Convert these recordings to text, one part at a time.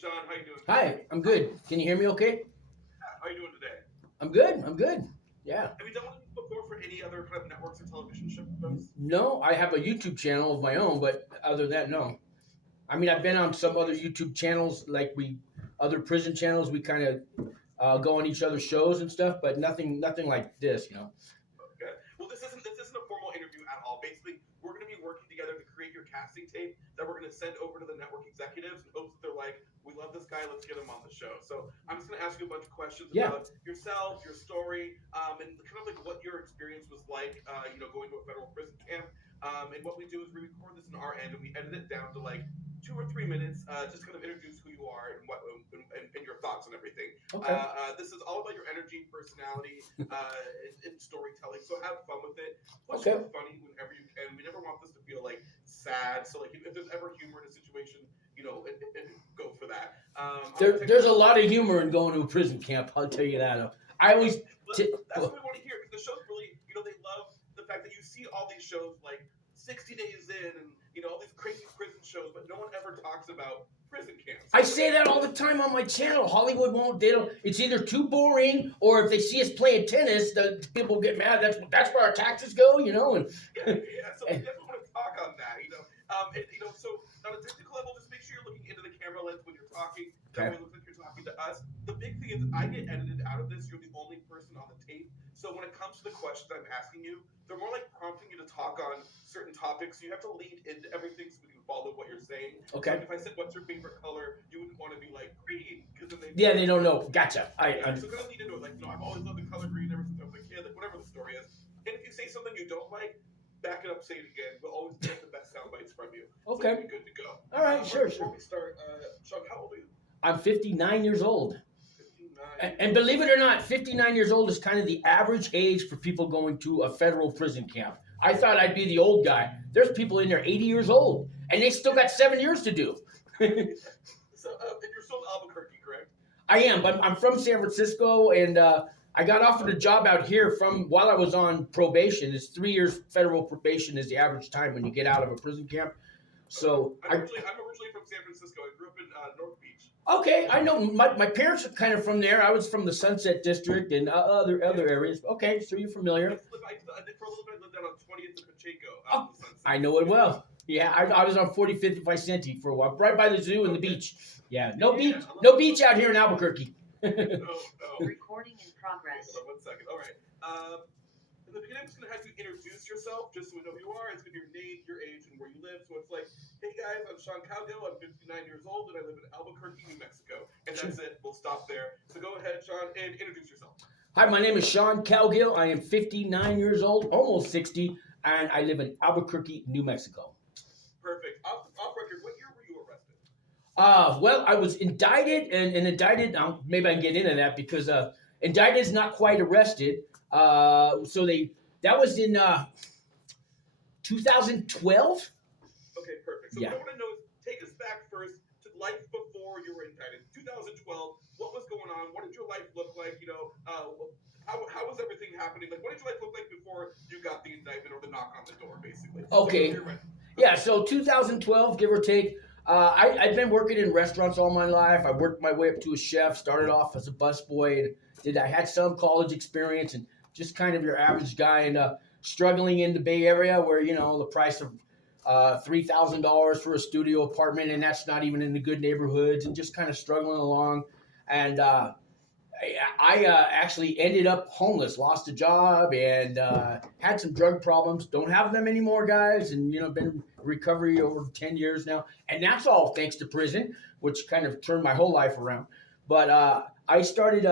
Sean. How you doing today? Hi, I'm good. Can you hear me okay? How you doing today? I'm good. Yeah. Have you done one of these before for any other kind of networks or television shows? No, I have a YouTube channel of my own, but other than that, no. I mean, I've been on some other YouTube channels, like other prison channels. We kind of go on each other's shows and stuff, but nothing like this. Okay. Well, this isn't a formal interview at all. Basically, we're going to be working together to create your casting tape that we're going to send over to the network executives in hopes that they're like, we love this guy, let's get him on the show. So I'm just going to ask you a bunch of questions about yourself, your story, and kind of like what your experience was like, going to a federal prison camp. And what we do is we record this on our end and we edit it down to like 2 or 3 minutes, just kind of introduce who you are and what and your thoughts and everything. Okay. This is all about your energy, personality, and storytelling. So have fun with it. Push Okay. for funny whenever you can. We never want this to feel like sad. So like if there's ever humor in a situation, go for that. There's a lot of humor in going to a prison camp. I'll tell you that. I always. That's what we want to hear, because the show's really, they love the fact that you see all these shows like 60 Days In and all these crazy prison shows, but no one ever talks about prison camps. I say that all the time on my channel. Hollywood won't. They don't. It's either too boring, or if they see us playing tennis, the people get mad. That's where our taxes go, And So we definitely want to talk on that, So on a technical level, just make sure you're looking into the camera lens when you're talking. That way it looks like you're talking to us. The big thing is I get edited out of this. You're the only person on the tape. So when it comes to the questions I'm asking you, they're more like prompting you to talk on certain topics. So you have to lead into everything so we can follow what you're saying. Okay. So if I said, what's your favorite color, you wouldn't want to be like green. Because then they don't know. Gotcha. So kind of lead into it. Like, I've always loved the color green ever since I was a kid. Like, whatever the story is. And if you say something you don't like, back it up, say it again. We'll always get the best sound bites from you. Okay. So we'll be good to go. All right, sure. Before we start, Sean, how old are you? I'm 59 years old. 59. And believe it or not, 59 years old is kind of the average age for people going to a federal prison camp. I thought I'd be the old guy. There's people in there 80 years old, and they still got 7 years to do. So, and you're still in Albuquerque, correct? I am, but I'm from San Francisco, and I got offered a job out here while I was on probation. It's 3 years federal probation is the average time when you get out of a prison camp. So I'm originally from San Francisco. I grew up in North Beach. Okay, I know my parents are kind of from there. I was from the Sunset District and other areas. Okay, so you're familiar. For a little bit, I lived down on 20th and Pacheco. I know it well. Yeah, I was on 45th and Vicente for a while, right by the zoo and the beach. Yeah, no beach out here in Albuquerque. No. Recording in progress. Hold on 1 second. All right. In the beginning, I'm just going to have you introduce yourself, just so we know who you are. It's going to be your name, your age, and where you live. So it's like, hey guys, I'm Sean Cowgill. I'm 59 years old, and I live in Albuquerque, New Mexico. And that's it. We'll stop there. So go ahead, Sean, and introduce yourself. Hi, my name is Sean Cowgill. I am 59 years old, almost 60, and I live in Albuquerque, New Mexico. Perfect. Off record, what year were you arrested? Well, I was indicted, and indicted, maybe I can get into that because indicted is not quite arrested. That was in 2012. Okay, perfect. So what I want to know is, take us back first to life before you were indicted. 2012, what was going on? What did your life look like? How was everything happening? Like, what did your life look like before you got the indictment or the knock on the door, basically? Okay. Yeah, so 2012, give or take. I've been working in restaurants all my life. I worked my way up to a chef, started off as a busboy. I had some college experience and just kind of your average guy, and struggling in the Bay Area where, the price of $3,000 for a studio apartment, and that's not even in the good neighborhoods, and just kind of struggling along. And I actually ended up homeless, lost a job, and had some drug problems. Don't have them anymore, guys, and been in recovery over 10 years now. And that's all thanks to prison, which kind of turned my whole life around. But I started...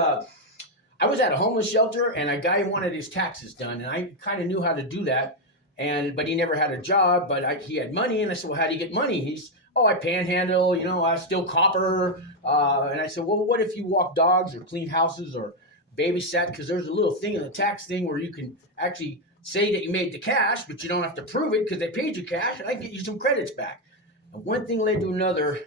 I was at a homeless shelter, and a guy wanted his taxes done, and I kind of knew how to do that, but he never had a job, but he had money, and I said, well, how do you get money? I panhandle, I steal copper, and I said, well, what if you walk dogs or clean houses or babysat? Because there's a little thing in the tax thing where you can actually say that you made the cash, but you don't have to prove it because they paid you cash, and I get you some credits back. And one thing led to another.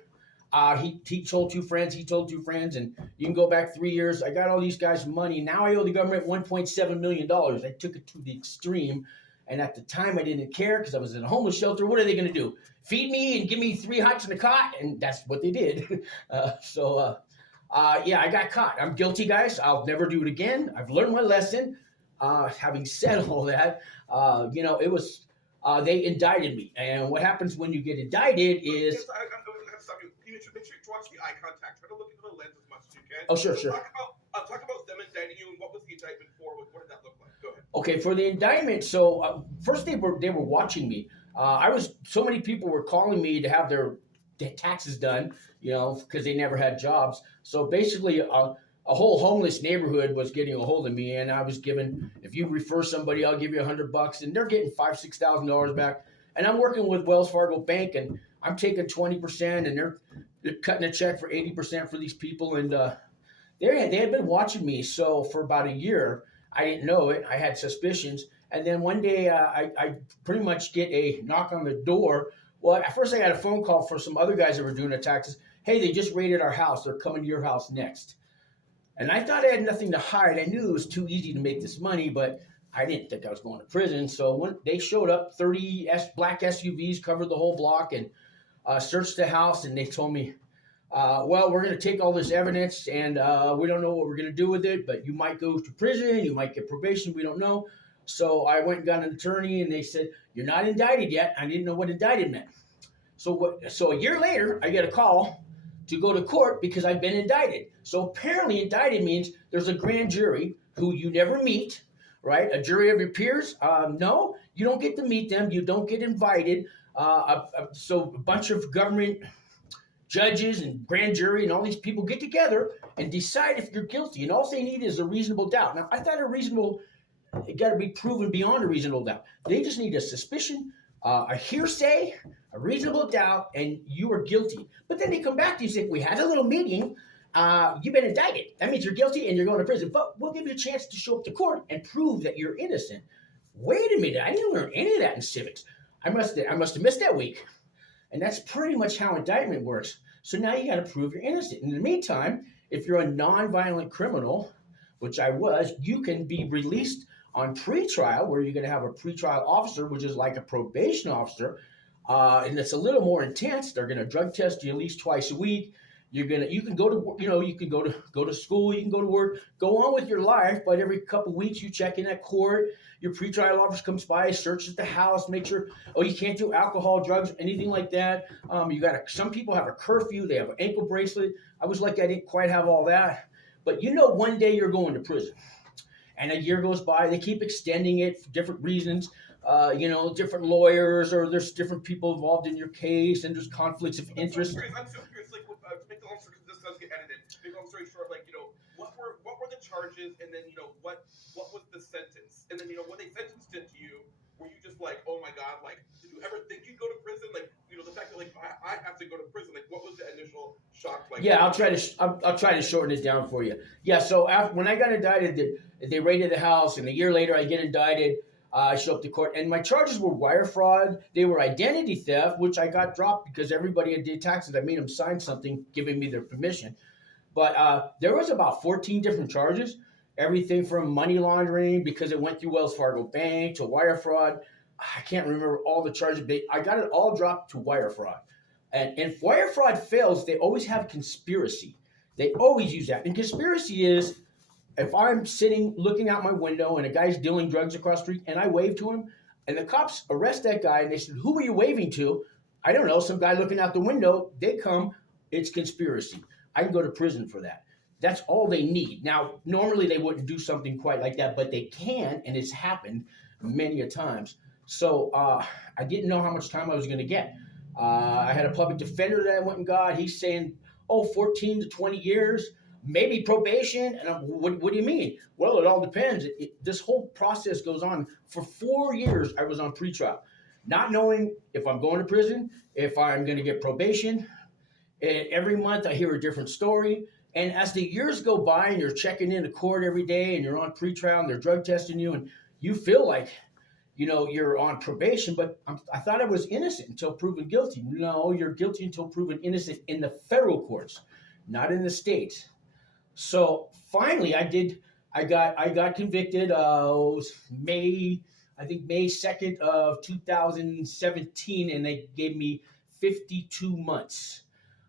He told two friends, and you can go back 3 years. I got all these guys money. Now I owe the government $1.7 million. I took it to the extreme, And at the time, I didn't care because I was in a homeless shelter. What are they going to do? Feed me and give me 3 hots and a cot? And that's what they did. Yeah, I got caught. I'm guilty, guys. I'll never do it again. I've learned my lesson. Having said all that, it was they indicted me. And what happens when you get indicted is. Yes, I'm going to stop you. You make sure to watch the eye contact. Try to look into the lens as much as you can. Oh, sure. Talk about them indicting you and what was the indictment for? What did that look like? Go ahead. Okay, for the indictment, so first they were watching me. So many people were calling me to have their taxes done, because they never had jobs. So basically, a whole homeless neighborhood was getting a hold of me, and I was given, if you refer somebody, I'll give you $100, and they're getting $5,000-$6,000 back. And I'm working with Wells Fargo Bank, and I'm taking 20%, and they're cutting a check for 80% for these people, and they had been watching me. So for about a year, I didn't know it. I had suspicions, and then one day I pretty much get a knock on the door. Well, at first I got a phone call for some other guys that were doing the taxes. Hey, they just raided our house. They're coming to your house next. And I thought I had nothing to hide. I knew it was too easy to make this money, but I didn't think I was going to prison. So when they showed up, 30 black SUVs covered the whole block and searched the house, and they told me, well, we're going to take all this evidence, and we don't know what we're going to do with it, but you might go to prison, you might get probation, we don't know. So I went and got an attorney, and they said, you're not indicted yet. I didn't know what indicted meant. So a year later, I get a call to go to court because I've been indicted. So apparently indicted means there's a grand jury who you never meet, right? A jury of your peers? No, you don't get to meet them. You don't get invited. So a bunch of government judges and grand jury and all these people get together and decide if you're guilty. And all they need is a reasonable doubt. Now, I thought it got to be proven beyond a reasonable doubt. They just need a suspicion, a hearsay, a reasonable doubt, and you are guilty. But then they come back to you and say, we had a little meeting. You've been indicted. That means you're guilty and you're going to prison. But we'll give you a chance to show up to court and prove that you're innocent. Wait a minute. I didn't learn any of that in civics. I must have missed that week. And that's pretty much how indictment works. So now you got to prove you're innocent. In the meantime, if you're a nonviolent criminal, which I was, you can be released on pretrial, where you're going to have a pretrial officer, which is like a probation officer, and it's a little more intense. They're going to drug test you at least twice a week. You can go to school, you can go to work, go on with your life, but every couple of weeks you check in at court. Your pretrial officer comes by, searches the house, make sure, you can't do alcohol, drugs, anything like that. Some people have a curfew, they have an ankle bracelet. I was lucky I didn't quite have all that. But one day you're going to prison. And a year goes by, they keep extending it for different reasons. Different lawyers, or there's different people involved in your case, and there's conflicts of interest. I'm so curious, like, to make the long story, because this does get edited. Make the long story short, what were the charges, and then what was the sentence, and then when they sentenced it to you, were you just like, oh my god, like, did you ever think you'd go to prison? Like, the fact that like I have to go to prison, like, what was the initial shock like? Yeah, I'll try to shorten it down for you. Yeah, so when I got indicted, they raided the house, and a year later I get indicted. I show up to court, and my charges were wire fraud. They were identity theft, which I got dropped because everybody that did taxes, I made them sign something giving me their permission. But there was about 14 different charges, everything from money laundering, because it went through Wells Fargo Bank, to wire fraud. I can't remember all the charges, but I got it all dropped to wire fraud. And if wire fraud fails, they always have conspiracy. They always use that. And conspiracy is, if I'm sitting looking out my window and a guy's dealing drugs across the street and I wave to him, and the cops arrest that guy and they said, who are you waving to? I don't know, some guy looking out the window. They come, it's conspiracy. I can go to prison for that. That's all they need. Now, normally they wouldn't do something quite like that, but they can, and it's happened many a times. So I didn't know how much time I was going to get. I had a public defender that I went and got. He's saying, 14 to 20 years. Maybe probation. And what do you mean? Well, it all depends. This whole process goes on. For 4 years, I was on pretrial, not knowing if I'm going to prison, if I'm going to get probation. And every month I hear a different story. And as the years go by and you're checking into court every day and you're on pretrial and they're drug testing you and you feel like, you're on probation, but I thought I was innocent until proven guilty. No, you're guilty until proven innocent in the federal courts, not in the states. So finally, I got convicted. It was May I think May 2nd of 2017, and they gave me 52 months.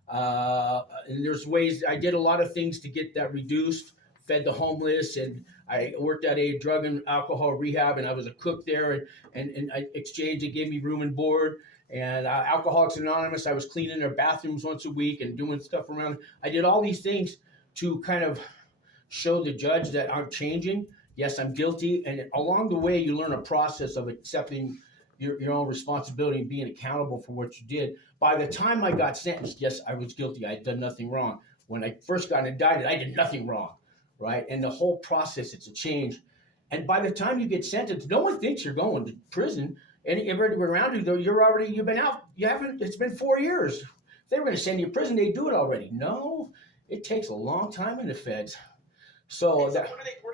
And there's ways I did a lot of things to get that reduced, fed the homeless, and I worked at a drug and alcohol rehab, and I was a cook there, and I exchanged. They gave me room and board. And Alcoholics Anonymous, I was cleaning their bathrooms once a week and doing stuff around. I did all these things to kind of show the judge that I'm changing. Yes, I'm guilty. And along the way, you learn a process of accepting your own responsibility and being accountable for what you did. By the time I got sentenced, yes, I was guilty. I had done nothing wrong. When I first got indicted, I did nothing wrong, right? And the whole process, it's a change. And by the time you get sentenced, no one thinks you're going to prison. And everybody around you, though, you've been out. It's been 4 years. If they were going to send you to prison, they'd do it already. No, it takes a long time in the feds. So where do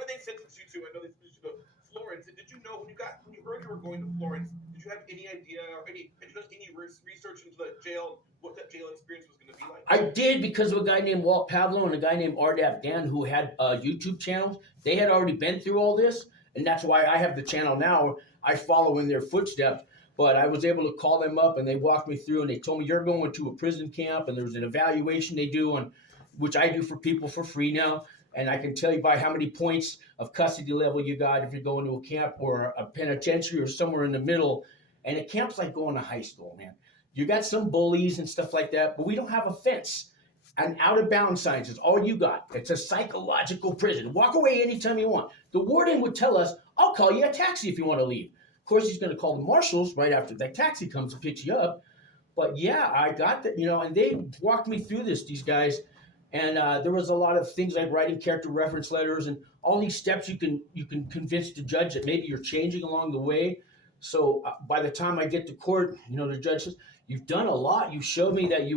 they sentence you to? I know they sentenced you to Florence. Did you know when you heard you were going to Florence? Did you have any idea or had you done any research into the jail, what that jail experience was going to be like? I did, because of a guy named Walt Pavlo and a guy named RDAP Dan who had YouTube channels. They had already been through all this, and that's why I have the channel now. I follow in their footsteps, but I was able to call them up, and they walked me through, and they told me, you're going to a prison camp, and there's an evaluation they do, on which I do for people for free now. And I can tell you by how many points of custody level you got if you're going to a camp or a penitentiary or somewhere in the middle. And a camp's like going to high school, man. You got some bullies and stuff like that, but we don't have a fence. And out of bounds signs is all you got. It's a psychological prison. Walk away anytime you want. The warden would tell us, I'll call you a taxi if you want to leave. Of course, he's going to call the marshals right after that taxi comes and picks you up. But yeah, I got that, and they walked me through this, these guys. And there was a lot of things like writing character reference letters and all these steps you can convince the judge that maybe you're changing along the way. So by the time I get to court, the judge says, you've done a lot. You showed me that you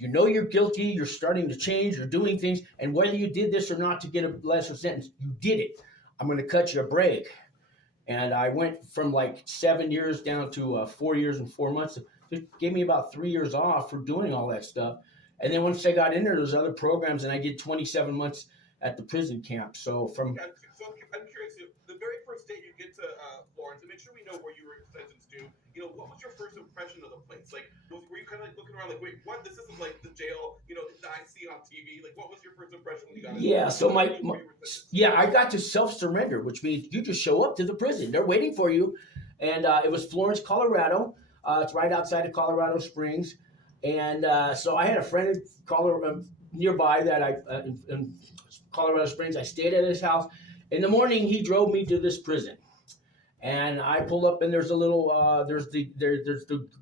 know you're guilty. You're starting to change. You're doing things. And whether you did this or not to get a lesser sentence, you did it. I'm going to cut you a break. And I went from like 7 years down to 4 years and 4 months. It gave me about 3 years off for doing all that stuff. And then once I got in there's other programs, and I did 27 months at the prison camp. So So I'm curious, the very first day you get to Florence, and make sure we know where you were sentenced to, what was your first impression of the place? Like, were you kind of like looking around like, wait, what? This isn't like the jail, that I see on TV. Like, what was your first impression when you got in? Yeah, so I got to self-surrender, which means you just show up to the prison. They're waiting for you. And it was Florence, Colorado. It's right outside of Colorado Springs. And so I had a friend in nearby that in Colorado Springs. I stayed at his house. In the morning, he drove me to this prison, and I pull up, and there's a little there's the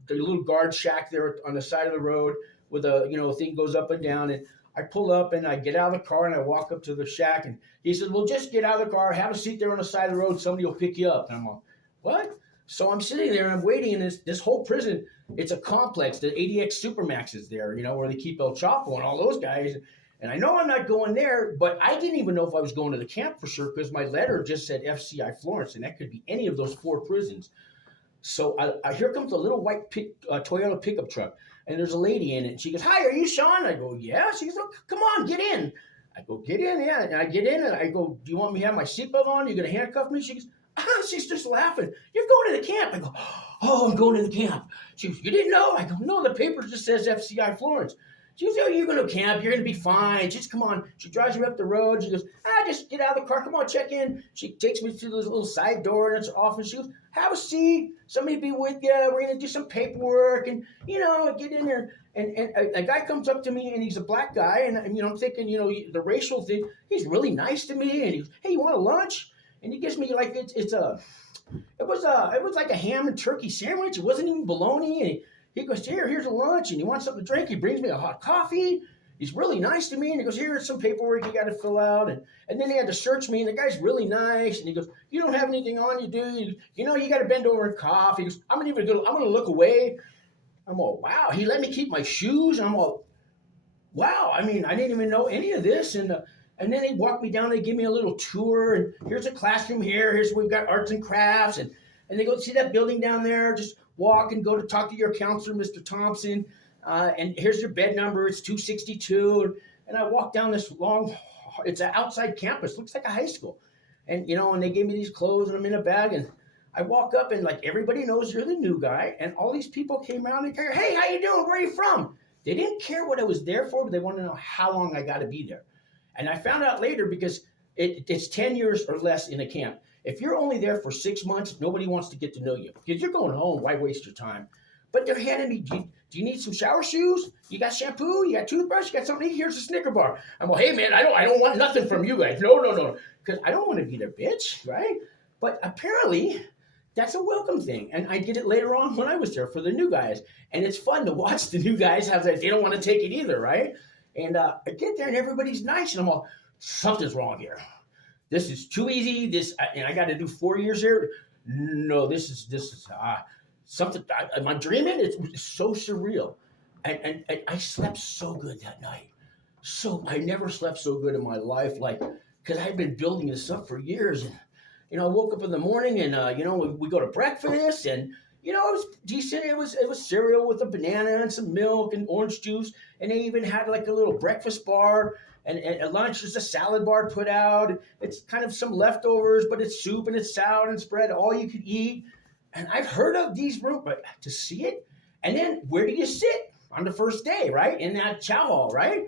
little guard shack there on the side of the road with a thing goes up and down. And I pull up, and I get out of the car, and I walk up to the shack, and he says, "Well, just get out of the car, have a seat there on the side of the road. Somebody will pick you up." And I'm like, "What?" So I'm sitting there and I'm waiting, and this whole prison, it's a complex. The ADX Supermax is there, where they keep El Chapo and all those guys. And I know I'm not going there, but I didn't even know if I was going to the camp for sure, because my letter just said FCI Florence, and that could be any of those 4 prisons. So here comes a little white Toyota pickup truck, and there's a lady in it. And she goes, "Hi, are you Sean?" I go, "Yeah." She goes, "Oh, come on, get in." I go, "Get in, yeah." And I get in, and I go, "Do you want me to have my seatbelt on? You going to handcuff me?" She goes, she's just laughing. "You're going to the camp." I go, "Oh, I'm going to the camp." She goes, "You didn't know?" I go, "No, the paper just says FCI Florence." She goes, "Oh, you're going to camp. You're going to be fine. Just come on." She drives me up the road. She goes, "Just get out of the car. Come on, check in." She takes me through this little side door, and it's off. And she goes, "Have a seat. Somebody be with you. We're going to do some paperwork." And, get in there. And a guy comes up to me, and he's a black guy. And I'm thinking, the racial thing. He's really nice to me. And he goes, "Hey, you want a lunch?" And he gives me like, it was like a ham and turkey sandwich. It wasn't even bologna. And he goes, here's a lunch, and you want something to drink? He brings me a hot coffee. He's really nice to me, and he goes, "Here's some paperwork you got to fill out." And then he had to search me, and the guy's really nice. And he goes, "You don't have anything on you, do you? You got to bend over and cough." He goes, I'm going to look away." I'm all, wow. He let me keep my shoes. I'm all, wow. I mean, I didn't even know any of this. And then they walked me down. They give me a little tour, and here's a classroom here. Here's where we've got arts and crafts, and they go, "See that building down there? Just walk and go to talk to your counselor, Mr. Thompson. And here's your bed number. It's 262. And I walk down this long. It's an outside campus. Looks like a high school. And and they gave me these clothes, and I'm in a bag, and I walk up and like everybody knows you're the new guy, and all these people came around and go, "Hey, how you doing? Where are you from?" They didn't care what I was there for, but they want to know how long I got to be there. And I found out later because it's 10 years or less in a camp. If you're only there for 6 months, nobody wants to get to know you because you're going home. Why waste your time? But they're handing me, do you need some shower shoes? You got shampoo? You got toothbrush? You got something? Here's a Snicker bar. I'm like, hey man, I don't want nothing from you guys. No, because I don't want to be their bitch, right? But apparently, that's a welcome thing, and I did it later on when I was there for the new guys, and it's fun to watch the new guys how they don't want to take it either, right? And I get there and everybody's nice, and I'm all, something's wrong here. This is too easy. And I got to do 4 years here. No, this is something. Am I dreaming? It's so surreal, and I slept so good that night. So I never slept so good in my life, like because I've been building this up for years. And I woke up in the morning, and we go to breakfast, and it was decent. It was cereal with a banana and some milk and orange juice, and they even had like a little breakfast bar. And at lunch, there's a salad bar put out. It's kind of some leftovers, but it's soup and it's salad and spread, all you could eat. And I've heard of these rooms, but to see it, and then where do you sit on the first day, right? In that chow hall, right?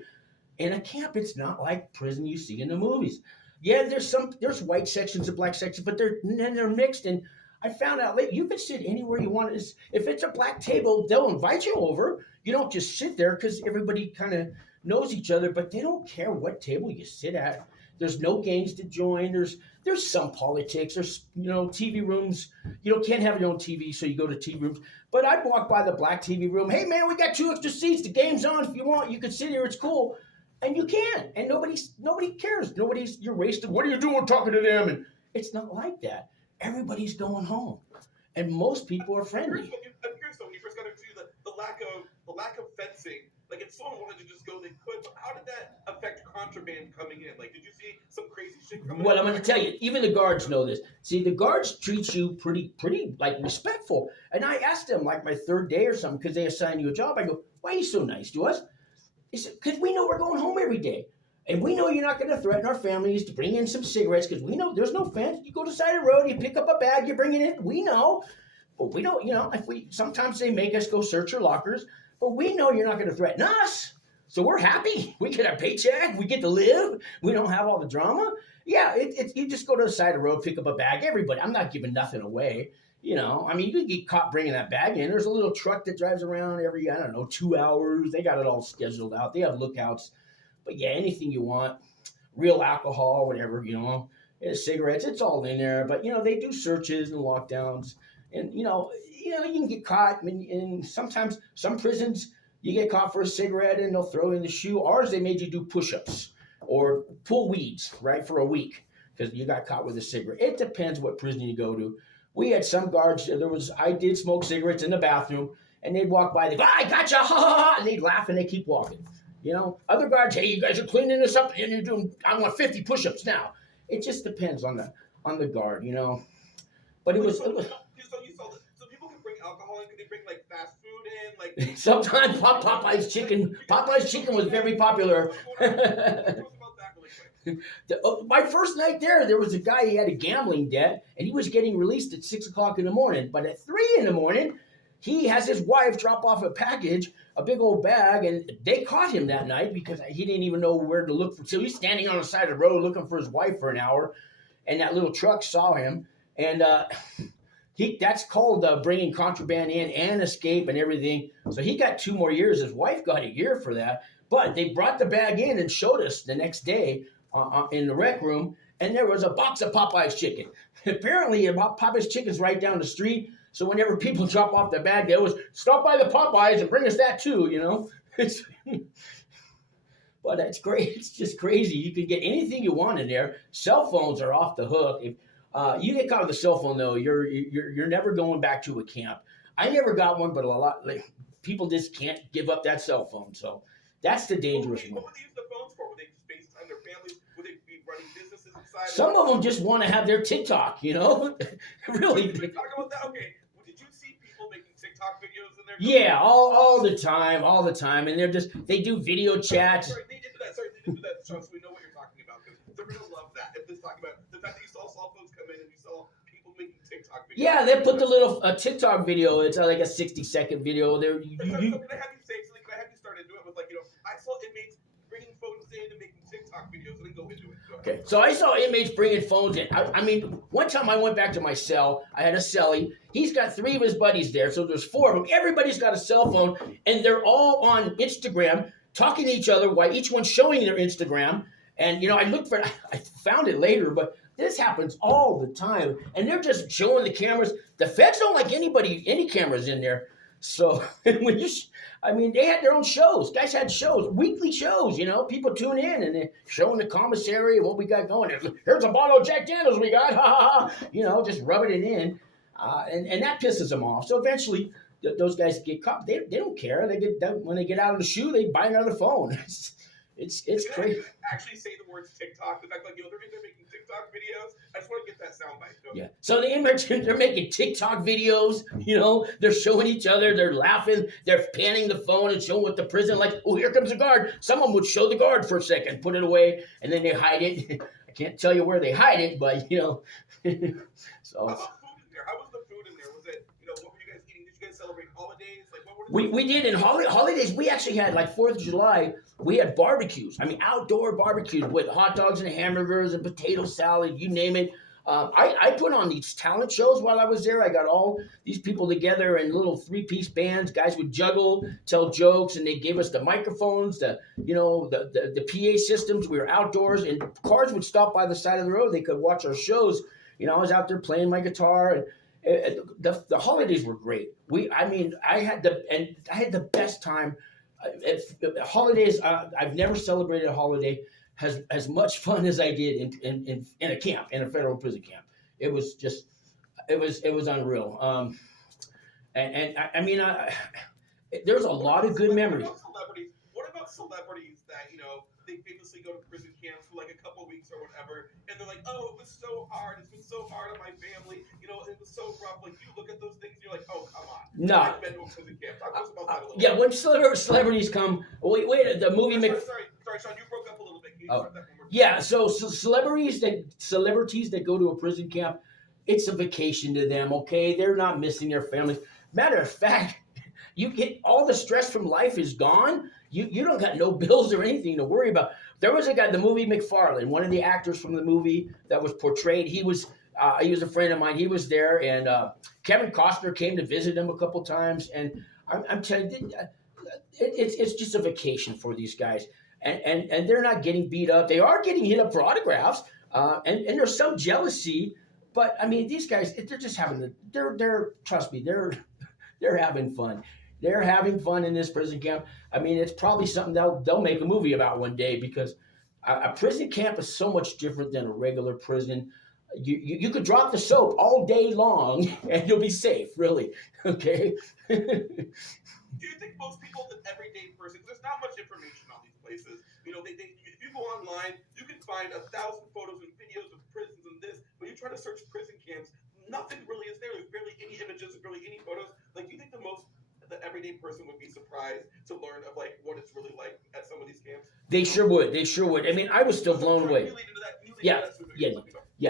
In a camp, it's not like prison you see in the movies. Yeah, there's white sections and black sections, but they're mixed. And I found out later, you can sit anywhere you want. If it's a black table, they'll invite you over. You don't just sit there because everybody kind of knows each other, but they don't care what table you sit at. There's no games to join. There's some politics. There's TV rooms. You can't have your own TV, so you go to TV rooms. But I'd walk by the black TV room. Hey man, we got 2 extra seats. The game's on. If you want, you can sit here. It's cool. And you can. And nobody cares. You're wasted. What are you doing talking to them? And it's not like that. Everybody's going home, and most people are friendly. I'm curious though, when you first got into the lack of fencing. Like if someone wanted to just go, they could. But how did that affect contraband coming in? Like, did you see some crazy shit coming in? Well, I'm going to tell you, even the guards know this. See, the guards treat you pretty like respectful. And I asked them like my 3rd day or something because they assign you a job. I go, why are you so nice to us? He said, because we know we're going home every day. And we know you're not going to threaten our families to bring in some cigarettes because we know there's no fence. You go to the side of the road, you pick up a bag, you bring it in. We know. But we don't, sometimes they make us go search your lockers. But we know you're not going to threaten us. So we're happy. We get our paycheck. We get to live. We don't have all the drama. Yeah, you just go to the side of the road, pick up a bag. Everybody, I'm not giving nothing away. You could get caught bringing that bag in. There's a little truck that drives around every, 2 hours. They got it all scheduled out. They have lookouts. But yeah, anything you want, real alcohol, whatever, cigarettes, it's all in there. But, they do searches and lockdowns. And, you can get caught. And sometimes some prisons, you get caught for a cigarette and they'll throw in the shoe. Ours, they made you do push-ups or pull weeds, right, for a week because you got caught with a cigarette. It depends what prison you go to. We had some guards. I did smoke cigarettes in the bathroom, and they'd walk by. They'd go, I gotcha, ha, ha, ha, and they'd laugh and they keep walking. Other guards, hey, you guys are cleaning this up, and you're doing. I want 50 push-ups now. It just depends on the guard, But it was. So people can bring alcohol in. Can they bring like fast food in? Like sometimes Popeye's chicken. Popeye's chicken was very popular. My first night there was a guy, he had a gambling debt, and he was getting released at 6 o'clock in the morning. But at 3 in the morning, he has his wife drop off a package, a big old bag, and they caught him that night because he didn't even know where to look for. So he's standing on the side of the road looking for his wife for an hour, and that little truck saw him, and that's called bringing contraband in and escape and everything. So he got 2 more years. His wife got a year for that. But they brought the bag in and showed us the next day in the rec room, and there was a box of Popeye's chicken. Apparently, Popeye's chicken's right down the street. So whenever people drop off the bag, they always stop by the Popeyes and bring us that too, But it's great. It's just crazy. You can get anything you want in there. Cell phones are off the hook. If you get caught with a cell phone, though, you're never going back to a camp. I never got one, but a lot people just can't give up that cell phone. So that's the dangerous one. What would they use the phones for? Would they just FaceTime their families? Would they be running businesses inside? Some of them just want to have their TikTok, Really. Did we talk about that? Okay. Did you see people making TikTok videos in there? Yeah, all the time, and they do video chats. Sorry, they did do that, so we know what you're talking about, because they're gonna love that. If this talking about the fact that you saw cell phones come in and you saw people making TikTok videos. video. Yeah, they put the little TikTok video. It's like a 60-second video. There, So can I have you say something? Can I have you start into it with like, I saw inmates bringing phones in and making TikTok videos, and then go into it. Go ahead. Okay, so I saw inmates bringing phones in. I mean, one time I went back to my cell. I had a cellie. He's got 3 of his buddies there, so there's 4 of them. Everybody's got a cell phone, and they're all on Instagram talking to each other while each one's showing their Instagram. And I found it later, but this happens all the time, and they're just showing the cameras. The feds don't like any cameras in there. So when they had their own shows. Guys had shows, weekly shows. People tune in and they're showing the commissary what we got going. Here's a bottle of Jack Daniels we got, ha ha ha. Just rubbing it in, and that pisses them off. So eventually, those guys get caught. They don't care. When they get out of the shoe, they buy another phone. It's crazy. Actually, say the words TikTok. The fact, they're making TikTok videos. I just want to get that soundbite. Yeah. So the inmates, they're making TikTok videos. They're showing each other. They're laughing. They're panning the phone and showing what the prison like. Oh, here comes the guard. Someone would show the guard for a second, put it away, and then they hide it. I can't tell you where they hide it, but So. How about food in there? How was the food in there? Was it, what were you guys eating? Did you guys celebrate holidays? Like, what were We did in holidays. We actually had, like 4th of July, we had barbecues. I mean, outdoor barbecues with hot dogs and hamburgers and potato salad, you name it. I put on these talent shows while I was there. I got all these people together in little 3-piece bands. Guys would juggle, tell jokes, and they gave us the microphones, the PA systems. We were outdoors, and cars would stop by the side of the road. They could watch our shows. I was out there playing my guitar, and the holidays were great. I had the best time. Holidays, I've never celebrated a holiday as much fun as I did in a camp, in a federal prison camp. It was unreal. There's a lot of good memories. What about celebrities that they famously go to prison camps for like a couple weeks or whatever, and they're like, oh, it was so hard. It's been so hard on my family. It was so rough. Like, you look at those things, and you're like, oh, come on. No. I've been to a prison camp. Talk to us about that a little Yeah, bit. when celebrities come. Wait, the movie. Sorry, Sean, you broke up a little bit. Can you start that one more time? Yeah, so celebrities that go to a prison camp, it's a vacation to them. Okay, they're not missing their families. Matter of fact, you get all the stress from life is gone. You don't got no bills or anything to worry about. There was a guy, the movie McFarlane, one of the actors from the movie that was portrayed. He was a friend of mine. He was there, and Kevin Costner came to visit him a couple times. And I'm telling you, it's just a vacation for these guys. And they're not getting beat up. They are getting hit up for autographs, and there's some jealousy. But these guys, they're just having trust me, they're having fun. They're having fun in this prison camp. It's probably something they'll make a movie about one day, because a prison camp is so much different than a regular prison. You could drop the soap all day long and you'll be safe, really. Okay. Do you think most people, the everyday person, there's not much information on these places. If you go online, you can find 1,000 photos and videos of prisons and this. When you try to search prison camps, nothing really is there. There's barely any images, barely any photos. Like, do you think the everyday person would be surprised to learn of like what it's really like at some of these camps? They sure would. I was still blown away. Yeah.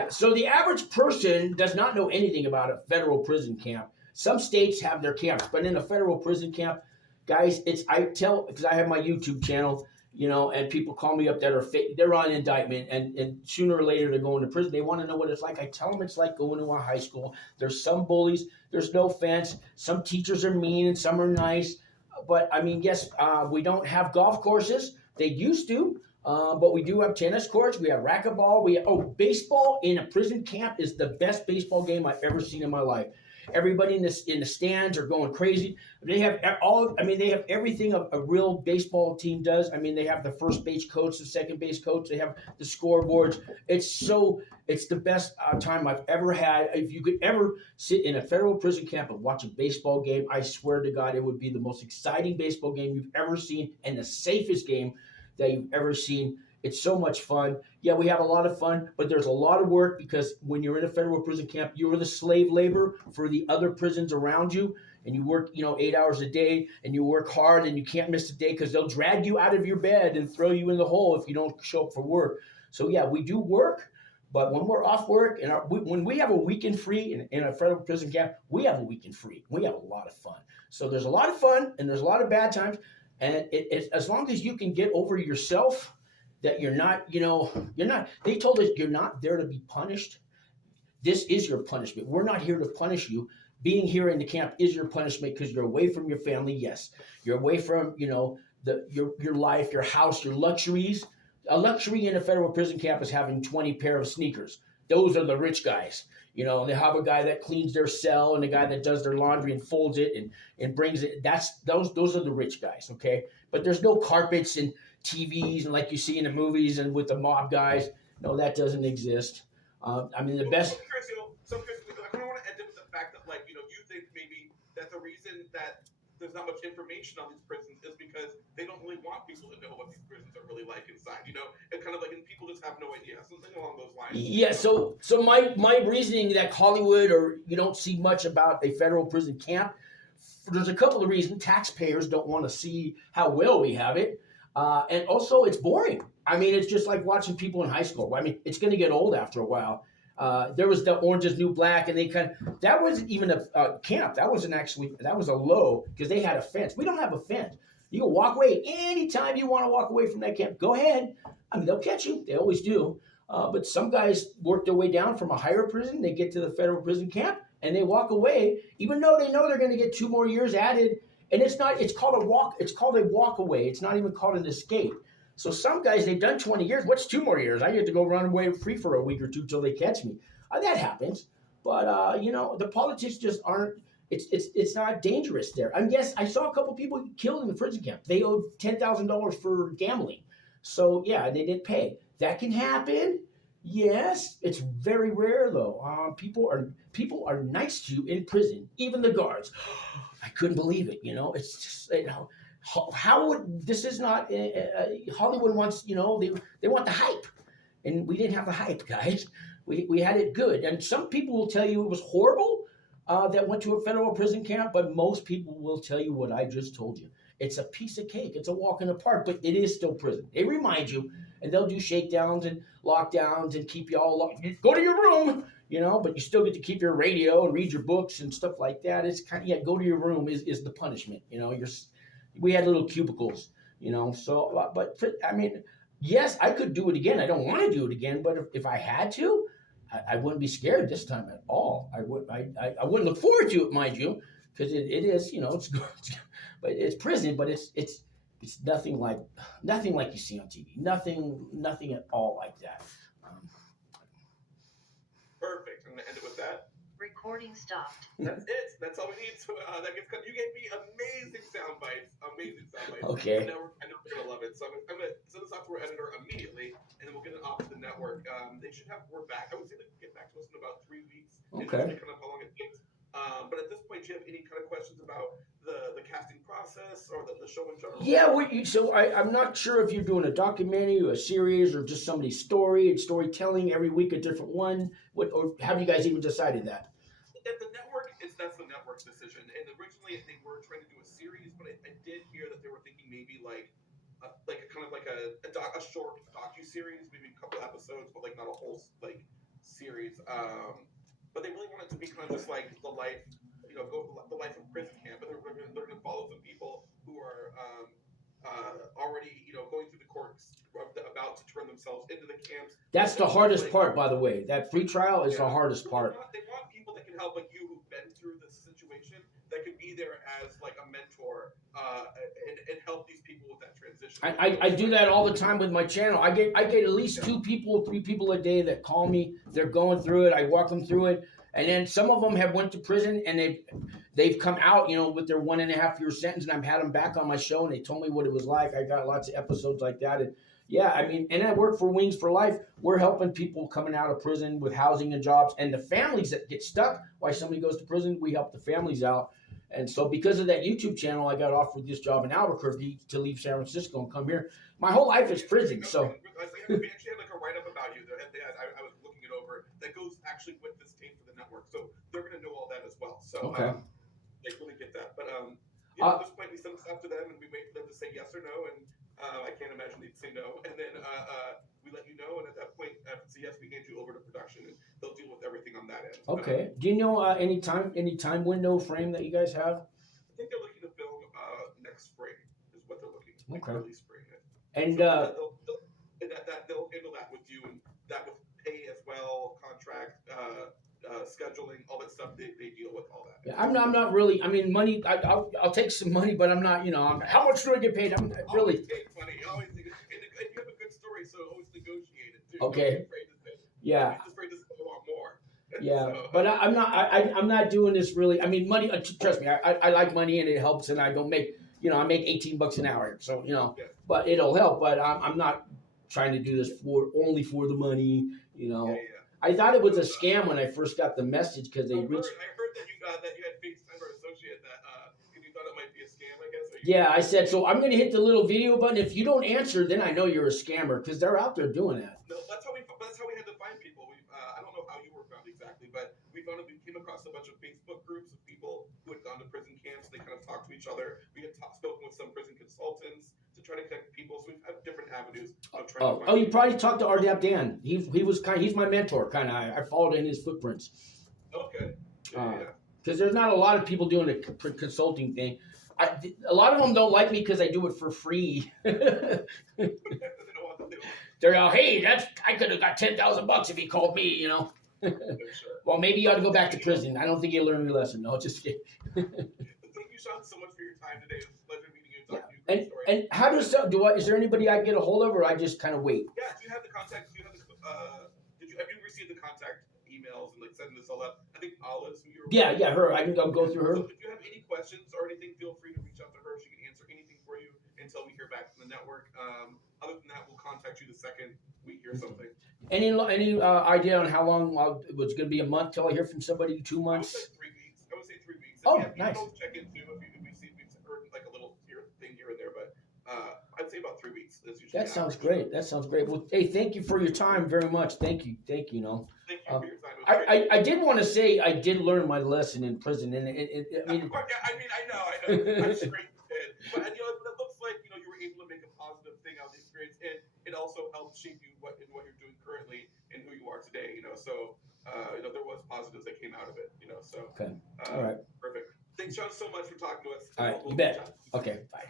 So the average person does not know anything about a federal prison camp. Some states have their camps, but in a federal prison camp, guys, because I have my YouTube channel, and people call me up they're on indictment, and sooner or later they're going to prison. They want to know what it's like. I tell them it's like going to a high school. There's some bullies. There's no offense. Some teachers are mean and some are nice. But yes, we don't have golf courses. They used to, but we do have tennis courts. We have racquetball. Baseball in a prison camp is the best baseball game I've ever seen in my life. Everybody in the stands are going crazy. They have everything a real baseball team does. They have the first base coach, the second base coach. They have the scoreboards. It's the best time I've ever had. If you could ever sit in a federal prison camp and watch a baseball game, I swear to God, it would be the most exciting baseball game you've ever seen and the safest game that you've ever seen. It's so much fun. Yeah, we have a lot of fun, but there's a lot of work, because when you're in a federal prison camp, you're the slave labor for the other prisons around you, and you work, 8 hours a day, and you work hard, and you can't miss a day, because they'll drag you out of your bed and throw you in the hole if you don't show up for work. So yeah, we do work, But when we're off work and when we have a weekend free in a federal prison camp, we have a weekend free. We have a lot of fun. So there's a lot of fun and there's a lot of bad times. And as long as you can get over yourself, that you're not, they told us you're not there to be punished. This is your punishment. We're not here to punish you. Being here in the camp is your punishment because you're away from your family. Yes, you're away from, your life, your house, your luxuries. A luxury in a federal prison camp is having 20 pair of sneakers. Those are the rich guys. And they have a guy that cleans their cell and a guy that does their laundry and folds it and brings it. Those are the rich guys, okay? But there's no carpets and TVs and like you see in the movies and with the mob guys. No, that doesn't exist. The best. So Chris, I kind of want to end it with the fact that, you think maybe that the reason that there's not much information on these prisons is because they don't really want people to know what these prisons are really like inside, and kind of and people just have no idea, something along those lines. Yeah, so my reasoning that Hollywood or you don't see much about a federal prison camp, there's a couple of reasons. Taxpayers don't want to see how well we have it, and also it's boring. It's just like watching people in high school. It's going to get old after a while. There was the Orange is New Black, and that wasn't even a camp. That was a low because they had a fence. We don't have a fence. You can walk away anytime you want to walk away from that camp. Go ahead. They'll catch you. They always do. But some guys work their way down from a higher prison. They get to the federal prison camp and they walk away, even though they know they're going to get 2 more years added. And it's called a walk. It's called a walk away. It's not even called an escape. So some guys, they've done 20 years. What's 2 more years? I get to go run away free for a week or two till they catch me. That happens. But, the politics just aren't, it's not dangerous there. Yes, I saw a couple people killed in the prison camp. They owed $10,000 for gambling. So, yeah, they didn't pay. That can happen. Yes, it's very rare, though. People are nice to you in prison, even the guards. I couldn't believe it, It's just, how would this is not Hollywood wants they want the hype, and we didn't have the hype, guys. We had it good, and some people will tell you it was horrible that went to a federal prison camp, but most people will tell you what I just told you. It's a piece of cake. It's a walk in the park, but it is still prison. They remind you, and they'll do shakedowns and lockdowns and keep you all locked. Go to your room, but you still get to keep your radio and read your books and stuff like that. It's kind of go to your room is the punishment. We had little cubicles, so, but yes, I could do it again. I don't want to do it again, but if I had to, I wouldn't be scared this time at all. I wouldn't look forward to it, mind you, because it is, it's good, but it's prison, but it's nothing like you see on TV. Nothing at all like that. Perfect. I'm gonna end it with that. Recording stopped. That's it. That's all we need. So you gave me amazing sound bites. Okay. I know we're gonna love it. So I'm gonna send the software editor immediately, and then we'll get it off to the network. They should have word back. I would say they can get back to us in about 3 weeks. Okay. Kind of how long it takes. But at this point, do you have any kind of questions about the casting process or the show in general? Yeah. So I'm not sure if you're doing a documentary or a series or just somebody's story and storytelling every week, a different one. Or have you guys even decided that? At the network, that's the network's decision. And originally, they were trying to do a series, but I did hear that they were thinking maybe like a short docu-series, maybe a couple episodes, but not a whole series. But they really want it to be kind of just like the life, the life of prison camp. But they're going to follow some people who are already going through the courts, about to turn themselves into the camps. That's the hardest part, by the way. That pretrial is the hardest part. They want people that can help, like you, who've been through this situation, that could be there as a mentor and help these people with that transition. I do that all the time with my channel. I get at least 2 people, 3 people a day that call me. They're going through it. I walk them through it. And then some of them have went to prison and they've come out, with their 1.5 year sentence, and I've had them back on my show and they told me what it was like. I got lots of episodes like that. And yeah, and I work for Wings for Life. We're helping people coming out of prison with housing and jobs, and the families that get stuck while somebody goes to prison, we help the families out. And so because of that YouTube channel, I got offered this job in Albuquerque to leave San Francisco and come here. My whole life is prison, so. We actually had a write-up about you. I was looking it over. That goes actually with this tape for the network, so they're going to know all that as well. So okay. They really get that. But at this point, we send stuff to them, and we wait for them to say yes or no, and I can't imagine they'd say no. And then we let you know, and at that point, if it's a yes, we hand you over to production, and they'll deal with everything on that end. Okay. Do you know any time window frame that you guys have? I think they're looking to film next spring is what they're looking, like Okay. early spring. And So they'll handle that with you, and that with pay as well, contract, scheduling, all that stuff. They deal with all that. yeah, I'm not really. I mean, money. I'll take some money, but I'm not. You know, how much do I get paid? I'm not really. Always take money. Always take it. And you have a good story, so always negotiate it too. Okay. Don't be afraid to say. Yeah. Don't be afraid to say a lot more. Yeah, So, but I'm not. I'm not doing this really. I mean, money. Trust me, I like money and it helps, and I don't make. You know, I make $18 an hour, so you know. Yeah. But it'll help. But I'm not trying to do this only for the money. You know. yeah. I thought it was a scam when I first got the message because they I reached. heard that you had FaceTime or associate that and you thought it might be a scam. I guess. Yeah, I said so. I'm gonna hit the little video button. If you don't answer, then I know you're a scammer because they're out there doing that. No, that's how we had to find people. I don't know how you were found exactly, but we came across a bunch of Facebook groups of people who had gone to prison camps. They kind of talked to each other. We had spoken with some prison consultants to try to connect people. So we've had different avenues of trying to find You people. probably talked to RDAP Dan. He's my mentor, kind of. I followed in his footprints. Okay. Yeah. Because there's not a lot of people doing the consulting thing. A lot of them don't like me because I do it for free. They're all, hey, I could have got $10,000 if he called me, you know. Well, maybe you ought to go back to prison. I don't think you learned your lesson. No, just kidding. Thank you, Sean, so much for your time today. It was a pleasure meeting you and talking to you. And Great story. and how does is there anybody I can get a hold of, or I just kind of wait? Yeah, do you have the contact? Do you have have you received the contact emails and like setting this all up? I think Olive's who you're. Yeah, her. I can go through her. So if you have any questions or anything, feel free to reach out to her. She can answer anything for you until we hear back from the network. Other than that, we'll contact you the second we hear something. Any idea on how long it was going to be? A month till I hear from somebody? 2 I would months? say 3 weeks. I would say 3 weeks. Oh, You nice. can always check in too if we've heard like a little thing here and there, but I'd say about 3 weeks. That's usually That sounds great. That sounds great. Well, hey, thank you for your time very much. Thank you. You know. Thank you for your time. It was great. I did want to say I did learn my lesson in prison, and I mean, I know. I'm straight kid, but it looks like you were able to make a positive thing out of the experience, and it also helped shape you in what you're doing currently and who you are today. So there was positives that came out of it. So okay. All right. Perfect. Thanks, Sean, so much for talking to us. All right. You bet. Okay. Bye.